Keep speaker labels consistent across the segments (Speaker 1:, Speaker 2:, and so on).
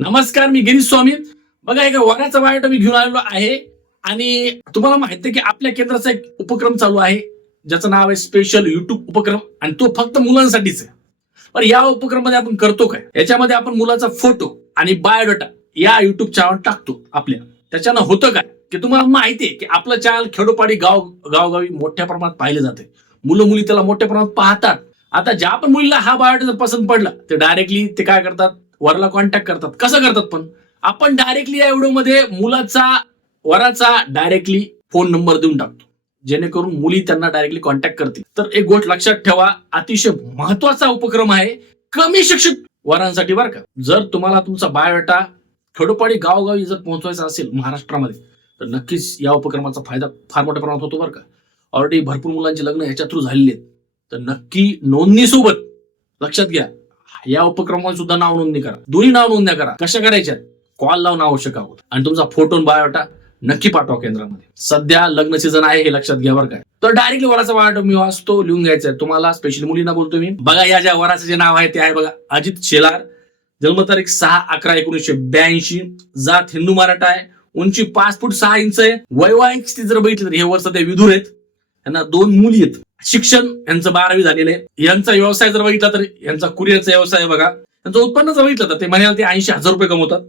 Speaker 1: नमस्कार मी गिरीश स्वामी. बघा एका वराचा बायोटा मी घेऊन आलेलो आहे. आणि तुम्हाला माहिती की आपल्या केंद्राचा एक उपक्रम चालू आहे. ज्याचं नाव आहे स्पेशल युट्यूब उपक्रम. आणि तो फक्त मुलांसाठीच आहे. पण या उपक्रमामध्ये आपण करतो काय? याच्यामध्ये आपण मुलाचा फोटो आणि बायोडाटा या युट्यूब चॅनल टाकतो आपल्या. त्याच्यानं होतं काय? की तुम्हाला माहिती आहे की आपलं चॅनल खेडोपाडी गाव गावगावी मोठ्या प्रमाणात पाहिले जाते मुलं मुली त्याला मोठ्या प्रमाणात पाहतात. आता ज्या पण मुलीला हा बायोडाटा पसंत पडला ते डायरेक्टली ते काय करतात? वरला कॉन्टॅक्ट करतात. कसं करतात पण? आपण डायरेक्टली या व्हिडिओमध्ये मुलाचा वराचा डायरेक्टली फोन नंबर देऊन टाकतो. जेणेकरून मुली त्यांना डायरेक्टली कॉन्टॅक्ट करतील. तर एक गोष्ट लक्षात ठेवा अतिशय महत्त्वाचा उपक्रम आहे कमी शिक्षित वरांसाठी बरं का. जर तुम्हाला तुमचा बायोडाटा खेडोपाडी गावोगावी जर पोहोचवायचा असेल महाराष्ट्रामध्ये तर नक्कीच या उपक्रमाचा फायदा फार मोठ्या प्रमाणात होतो बरं का. ऑलरेडी भरपूर मुलांचे लग्न ह्याच्या थ्रू झालेली आहेत. तर नक्की नोंदणीसोबत लक्षात घ्या. या उपक्रमावर सुद्धा नाव नोंदणी करा. दोन्ही नाव नोंदण्या करा. कशा करायच्या कॉल लावून आवश्यक आहोत आणि तुमचा फोटो बायोटा नक्की पाठवा केंद्रामध्ये. सध्या लग्न सीझन आहे हे लक्षात घ्या बरं काय तर डायरेक्टली वराचा बायोटा मी वाचतो लिहून घ्यायचा आहे तुम्हाला स्पेशली मुलींना बोलतो मी. बघा या ज्या वराचं जे नाव आहे ते आहे बघा अजित शेलार. जन्मतारीख सहा अकरा एकोणीसशे ब्याऐंशी. जात हिंदू मराठा आहे. उंची पाच फूट सहा इंच आहे. वैवाहिक स्थिती जर बघितली तर हे वर ते विधुर आहेत. यांना दोन मुली आहेत. शिक्षण यांचं बारावी झालेलं आहे. यांचा व्यवसाय जर बघितला तर यांचा कुरिअरचा व्यवसाय बघा. त्यांचं उत्पन्न जर बघितलं तर ते महिन्याला ते ऐंशी हजार रुपये कमवतात.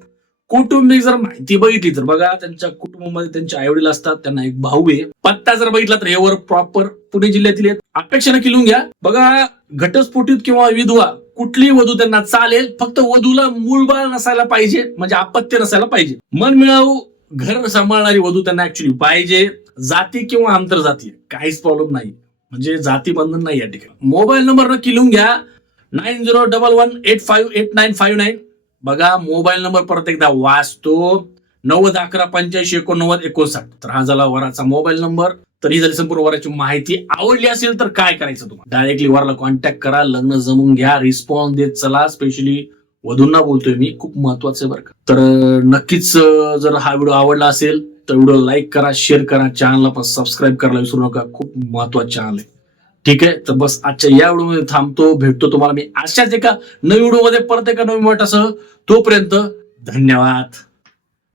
Speaker 1: कौटुंबिक जर माहिती बघितली तर बघा त्यांच्या कुटुंबामध्ये त्यांचे आईवडील असतात त्यांना एक भाऊ आहे. पत्ता जर बघितला तर हे वर प्रॉपर पुणे जिल्ह्यातील आहेत. अपेक्षा किलून घ्या. बघा घटस्फोटीत किंवा विधवा कुठलीही वधू त्यांना चालेल. फक्त वधूला मूळबाळ नसायला पाहिजे म्हणजे आपत्य नसायला पाहिजे. मन मिळावू घर सांभाळणारी वधू त्यांना ऍक्च्युली पाहिजे. जाती किंवा आंतरजातीय काहीच प्रॉब्लेम नाही. म्हणजे जाती बंधन नाही या ठिकाणी. मोबाईल नंबर नक्की लिहून घ्या. Nine zero double one eight five eight nine five nine. बघा मोबाईल नंबर परत एकदा वाचतो. नव्वद अकरा पंच्याऐंशी एकोणनव्वद एकोणसाठ. तर हा झाला वराचा मोबाईल नंबर. तर ही झाली संपूर्ण वराची माहिती. आवडली असेल तर काय करायचं तुम्हाला? डायरेक्टली वराला कॉन्टॅक्ट करा. लग्न जमून घ्या. रिस्पॉन्स देत चला. स्पेशली वधूंना बोलतोय मी. खूप महत्वाचं आहे बरं का. तर नक्कीच जर हा व्हिडिओ आवडला असेल तर व्हिडिओ लाईक करा शेअर करा. चॅनलला पण सबस्क्राईब करायला विसरू नका. खूप महत्वाचं चॅनल आहे. ठीक आहे? तर बस आजच्या या व्हिडिओमध्ये थांबतो भेटतो तुम्हाला. मी आजच्याच एका नवीन व्हिडिओमध्ये परत एका नवीन वाटासह. तोपर्यंत धन्यवाद.